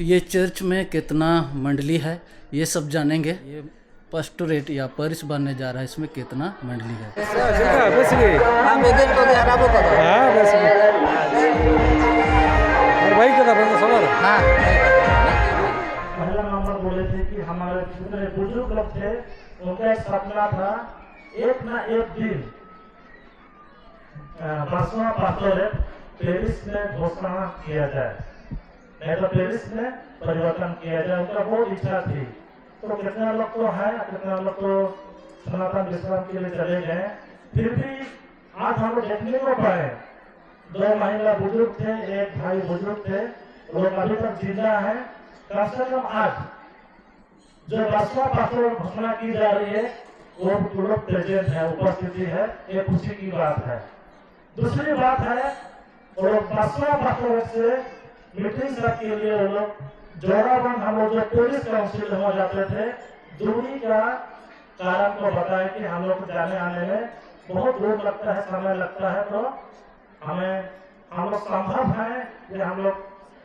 ये चर्च में कितना मंडली है ये सब जानेंगे। ये पास्टोरेट या परिस बनने जा रहा है, इसमें कितना मंडली है। पहला नंबर बोले थे कि हमारे जितने बुजुर्ग लोग थे उनका एक सपना था एक ना एक दिन बार्सिलोना पास्टोरेट पेरिस में घोषणा किया जाए, नहीं तो पेरिस में परिवर्तन किया जाए। उनका बहुत इच्छा थी। तो कितना लोग तो है, कितना लोग तो सनातन विश्राम के लिए चले गए। फिर भी आज हम लोग देखने को पाए 2 महिला बुजुर्ग थे, एक भाई बुजुर्ग थे, लोग अभी तक जिंदा है। कम से कम आज जो बार्सिलोना पास्टोरेट घोषणा की जा रही है वो लोग प्रेजेंट है, उपस्थिति है, ये खुशी की बात है। दूसरी बात है वो लोग बार्सिलोना पास्टोरेट से मीटिंग के लिए वो लोग जोड़ाबंद हम लोग जो पेरिस काउंसिल हो जाते थे, दूरी का कारण को बताए कि हम लोग को जाने आने में बहुत दूर लगता है, समय लगता है। तो हम लोग संभव है कि हम लोग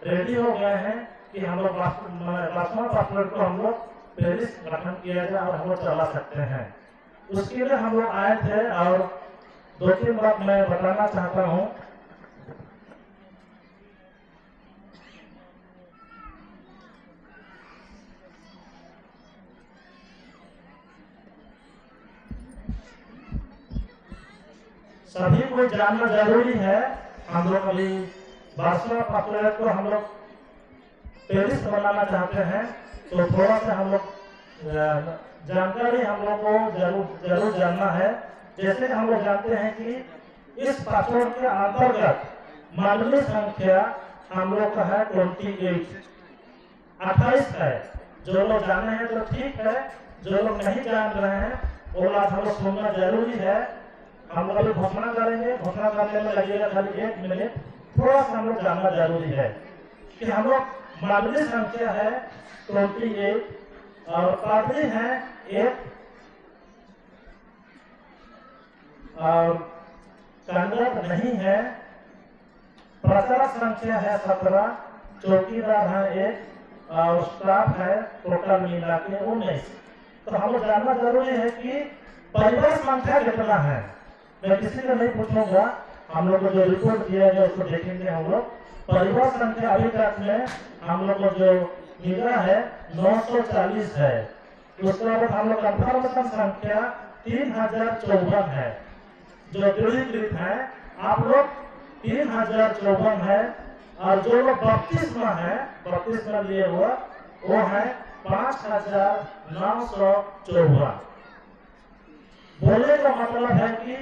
रेडी हो गए हैं कि हम लोग बार्सिलोना पास्टोरेट को हम लोग पेरिस गठन किया जाए और हम लोग चला सकते हैं। उसके लिए हम लोग आए थे और 2-3 बात मैं बताना चाहता हूँ। सभी को जानना जरूरी है। हम लोग अभी बार्सिलोना पास्टोरेट को हम लोग पेरिस बनाना चाहते हैं, तो थोड़ा सा हम लोग जानकारी हम लोग को जरूर जानना है। जैसे हम लोग जानते हैं कि इस पास्टोरेट के अंतर्गत मंडली संख्या हम लोग का है 28 है। जो लोग जाने हैं तो ठीक है, जो लोग नहीं जान रहे हैं वो बात हम लोग सुनना जरूरी है। हम लोग अभी घोषणा करेंगे, घोषणा करने में लगेगा खाली 1 मिनट। थोड़ा सा हम लोग जानना जरूरी है कि हम लोग मंडली संख्या है 28 और पादरी हैं 1 और कैंडिडेट नहीं है। प्रचारक संख्या है 17, चौकीदार है 1 और स्टाफ है टोटल मिला के 19। तो हम लोग जानना जरूरी है कि परिवार संख्या कितना है। मैं किसी को नहीं पूछूंगा, हम लोग को जो रिपोर्ट दिया गया उसको देखेंगे। हम लोग परिवार संख्या अभी तक में हम लोग को जो मिला है 940 है। उसके बाद हम लोग कंफर्मेशन संख्या 3054 है। जो दृढ़ीकृत है आप लोग 3054 है और जो लोग बपतिस्मा लिए हुआ वो है 5954। बोलने का मतलब है कि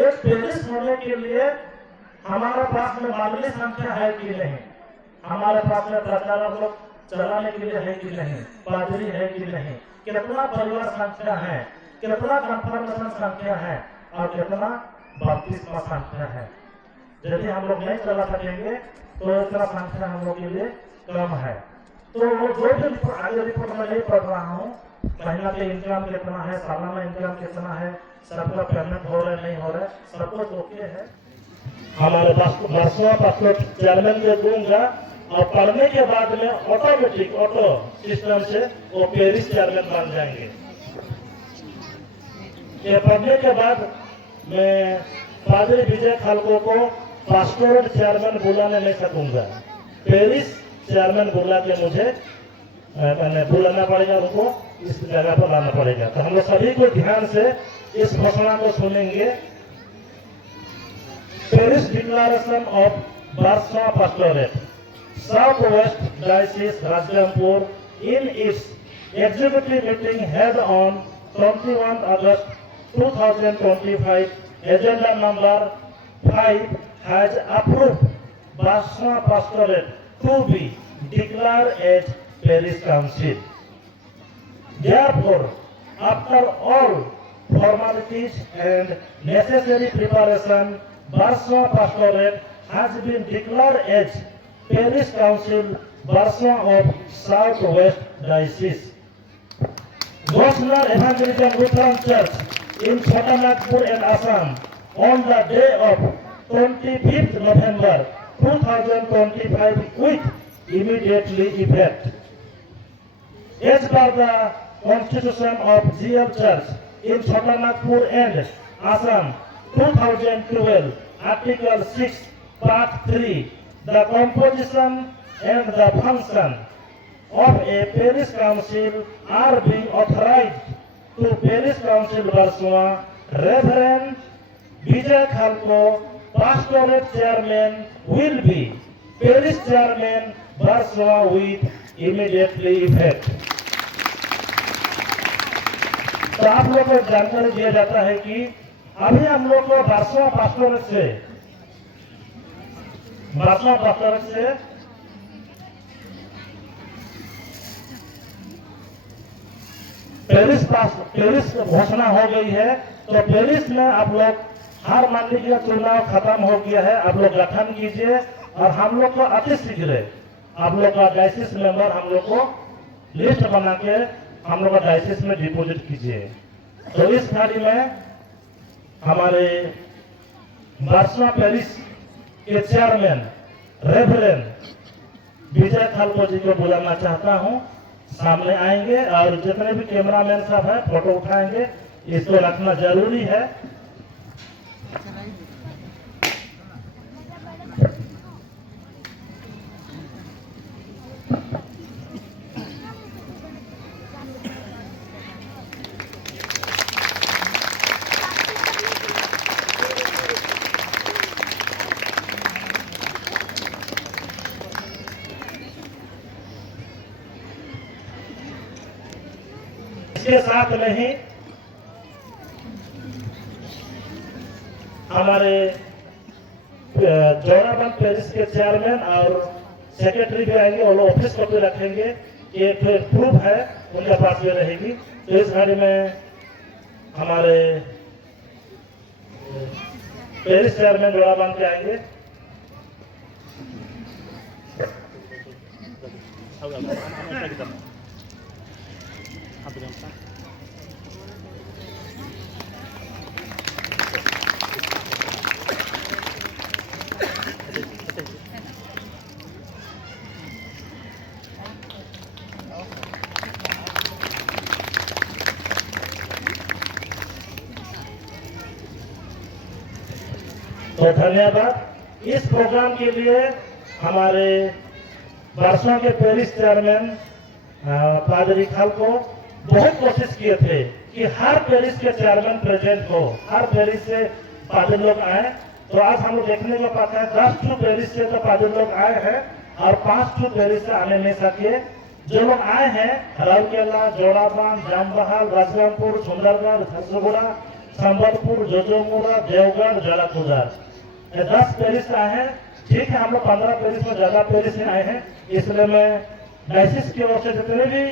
एक पेरिस होने के लिए हमारे पास में मंडली संख्या है कि नहीं, हमारे पास में प्रचारक लोग चलाने के लिए है कि नहीं, पादरी है कि नहीं, कितना परिवार संख्या है, कितना कंफर्मेशन संख्या है और कितना बपतिस्मा संख्या है। यदि हम लोग नहीं चला सकेंगे तो इतना संख्या हम लोग के लिए कम है। तो वो जो भी आगे रिपोर्ट में नहीं पढ़ रहा हूँ, महीना के इनकम कितना है, सालाना इनकम कितना है, सबका पेमेंट हो रहा है नहीं हो रहा है, सब कुछ ओके है। हमारे बार्सिलोना पास्टोरेट चेयरमैन को दूंगा और पढ़ने के बाद में ऑटोमेटिक ऑटो सिस्टम से वो पेरिस चेयरमैन बन जाएंगे। ये पढ़ने के बाद मैं पादरी विजय खालको को पास्टोरेट चेयरमैन बुलाने नहीं सकूंगा, पेरिस चेयरमैन बुला के मुझे बुलाना पड़ेगा, उनको इस जगह पर लाना पड़ेगा। तो हम लोग सभी को ध्यान से इस घोषणा को सुनेंगे। Paris declaration of Barcelona pastorate south west diocese Rajgangpur in its executive meeting held on 21 August 2025, agenda number 5 has approved Barsna Pastorate to be declared as Parish Council. Therefore, after all formalities and necessary preparation, Barsna Pastorate has been declared as Parish Council Barsna of South West Diocese. Goslar Evangelism Lutheran Church in Chotanagpur and Assam on the day of 25th November 2025 with immediately effect. As per the Constitution of GL Church in Chotanagpur and Assam 2012, Article 6, Part 3, the composition and the function of a parish council are being authorized to Parish Council Barsua, Reverend Vijay Khalko, Pastorate Chairman will be Parish Chairman Barsua with immediately effect. तो आप लोग को जानकारी दिया जाता है कि अभी हम लोग को बारसवा पास्टोरेट से पेरिस घोषणा हो गई है। तो पेरिस में आप लोग हार मान लीजिए, चुनाव खत्म हो गया है, आप लोग गठन कीजिए और हम लोग को अति शीघ्र आप लोग का डायसिस मेंबर हम लोग को लिस्ट बना के हम लोग का डायसिस में डिपॉजिट कीजिए। तो इस गाड़ी में हमारे बारसवा पेरिस के चेयरमैन रेवरेंड विजय खालको जी को बुलाना चाहता हूं, सामने आएंगे और जितने भी कैमरामैन साहब है फोटो उठाएंगे, इसको रखना जरूरी है। इसके साथ में ही हमारे जोराबंद पेरिस के चेयरमैन और सेक्रेटरी भी आएंगे, वो लोग ऑफिस कॉपी रखेंगे, ये प्रूफ है उनके पास भी रहेगी। तो इस गाड़ी में हमारे पेरिस चेयरमैन जोराबंद के आएंगे। तो धन्यवाद। इस प्रोग्राम के लिए हमारे बारसवा के पेरिस चेयरमैन पादरी खालको बहुत कोशिश किए थे कि हर पेरिस के चेयरमैन प्रेजेंट हो, हर पेरिस से पादरी लोग आए। तो आज हम लोग देखने को पाते हैं 10 पेरिस से तो पादरी लोग आए हैं और 5 पेरिस से आने नहीं सके। जो लोग आए हैं राउरकेला, जोराबांध, जामबहाल, राजरामपुर, सुंदरगढ़, झरसुगुड़ा, संबलपुर, जोजोमुड़ा, देवगढ़, जलाकुजार, 10 पेरिस आए हैं। ठीक है, हम लोग 15 पेरिस में ज्यादा पेरिस में आए हैं, इसलिए मैं डायसिस की ओर से जितने भी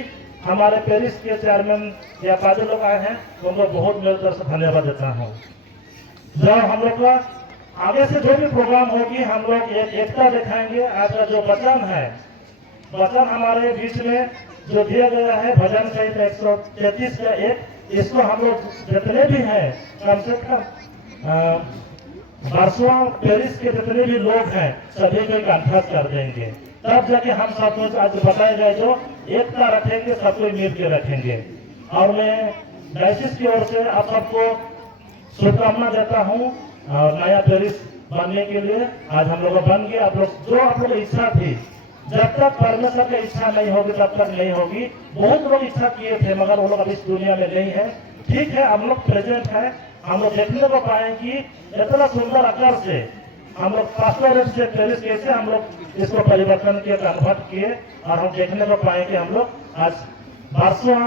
हमारे पेरिस के चेयरमैन या पादरी लोग आए हैं उनको बहुत मेरी तरफ से धन्यवाद देता हूँ। जब हम लोग का आगे से जो भी प्रोग्राम होगी हम लोग एकता दिखाएंगे। आज का जो वचन है, वचन हमारे बीच में जो दिया गया है भजन संहिता 133 का 1, इसको हम लोग जितने भी हैं कम से कम बारसवा पेरिस के जितने भी लोग हैं सभी को कंठस्थ कर देंगे, तब जाके हम सब कुछ आज बताए गए जो एकता रखेंगे, सबको मिल के रखेंगे। और मैं डायसिस की ओर से आप सबको शुभकामना देता हूँ और नया पेरिस बनने के लिए। आज हम लोग बन गए। आप लोग जो आप लोग इच्छा थी, जब तक परमेश्वर की इच्छा नहीं होगी तब तक नहीं होगी। बहुत लोग इच्छा किए थे मगर वो लोग अभी इस दुनिया में नहीं है। ठीक है, हम लोग प्रेजेंट है, हम लोग देखने को पाए कि इतना सुंदर आकार से हम लोग पास्टोरेट से पेरिस कैसे हम लोग इसको परिवर्तन किए, कन्वर्ट किए और हम देखने को पाए कि हम लोग आज बारसवा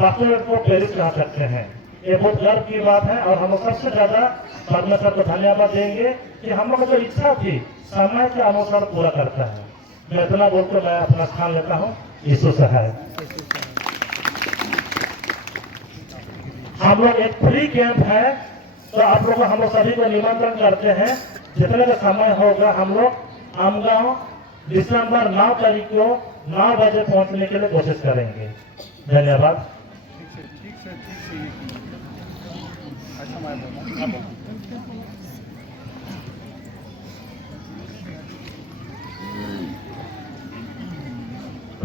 पास्टोरेट को पेरिस कहा सकते हैं। ये बहुत गर्व की बात है और हम लोग सबसे ज्यादा परमेश्वर को धन्यवाद देंगे कि हम लोग जो इच्छा थी समय के अनुसार पूरा करता है। मैं इतना बोलकर मैं अपना स्थान लेता हूँ। यीशु सहाय। हम लोग एक फ्री कैंप है, तो आप लोग हम लोग सभी को निमंत्रण करते हैं। जितने का समय होगा हम लोग आमगांव दिसंबर 9 तारीख को 9 बजे पहुंचने के लिए कोशिश करेंगे। धन्यवाद।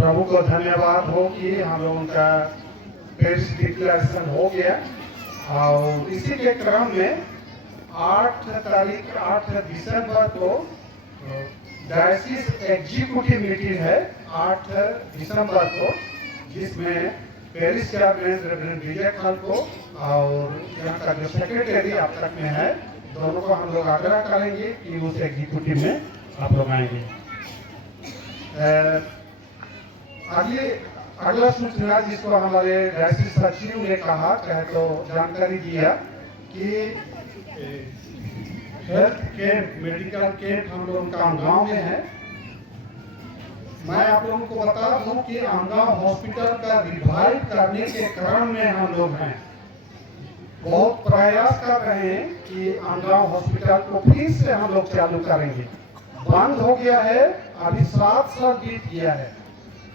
प्रभु को धन्यवाद हो कि हम लोगों का पेरिस डिक्लेरेशन हो गया। और इसी के क्रम में 8 दिसंबर को डायसिस एग्जीक्यूटिव मीटिंग है 8 दिसंबर को, जिसमें पेरिस चेयरमैन रेवरेंड विजय खान को और यहाँ का जो सेक्रेटरी आप तक में है, दोनों को हम लोग आग्रह करेंगे कि उस एग्जीक्यूटिव में आप लोग आएंगे। अगला सूचना जिसको हमारे डायसिस सचिव ने कहा चाहे तो जानकारी दिया कि हेल्थ कैंप, मेडिकल कैंप हम लोगों का गांव में है। मैं आप लोगों को बता दूं कि आमगांव हॉस्पिटल का रिवाइव करने के क्रम में हम लोग हैं, बहुत प्रयास कर रहे हैं कि आमगांव हॉस्पिटल को फिर से हम लोग चालू करेंगे। बंद हो गया है, अभी 7 साल बीत गया है,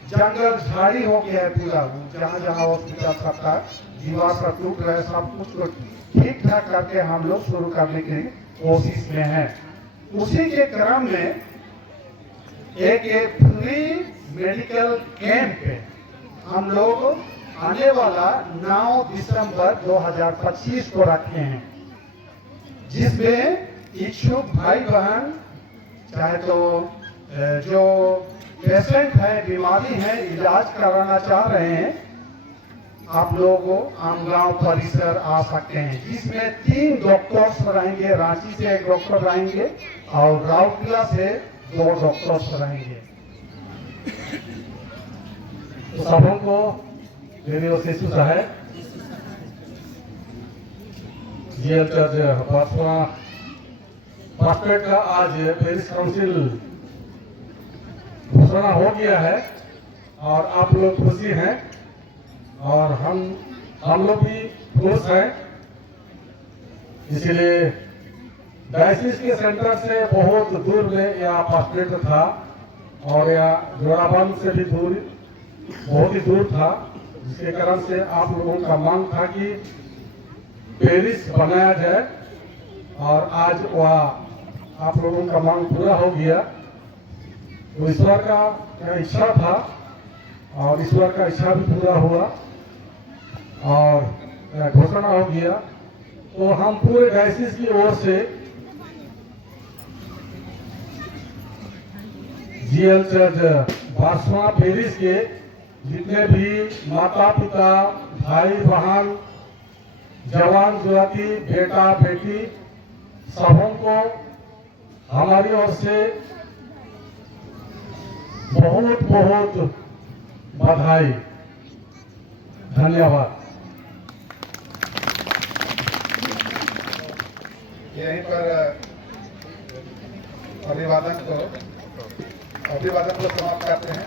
जंगल झाड़ी हो गया है पूरा। जहाँ जहाँ हॉस्पिटल सबका दीवार पर टूट रहा है, सब कुछ को ठीक ठाक करके हम लोग शुरू करने की कोशिश में हैं। उसी के क्रम में एक फ्री मेडिकल कैंप पे हम लोग आने वाला 9 दिसंबर 2025 को रखे हैं, जिसमें इच्छुक भाई बहन चाहे तो जो पेशेंट है, बीमारी है, इलाज कराना चाह रहे हैं, आप लोग आमगांव परिसर आ सकते हैं, जिसमें 3 डॉक्टर्स रहेंगे। रांची से 1 डॉक्टर रहेंगे और राउरकेला से 2 डॉक्टर्स रहेंगे। तो सबों को मेरी ओर से सुझाव है जीएल चर्च पासपोर्ट का आज पेरिस काउंसिल घोषणा हो गया है और आप लोग खुशी हैं और हम लोग भी खुश हैं। इसलिए डायसिस के सेंटर से बहुत दूर में यह पासपोर्ट था और यह जोड़ाबंद से भी दूर, बहुत ही दूर था, जिसके कारण से आप लोगों का मांग था कि पेरिस बनाया जाए और आज वह आप लोगों का मांग पूरा हो गया। तो ईश्वर का इच्छा था और ईश्वर का इच्छा भी पूरा हुआ और घोषणा हो गया। तो हम पूरे डायसिस की ओर से जीएल चर्च बारसवां पेरिस के जितने भी माता पिता, भाई बहन, जवान जुआती, बेटा बेटी, सबों को हमारी ओर से बहुत बहुत बधाई, धन्यवाद। यहीं पर अभिवादन को समाप्त करते हैं।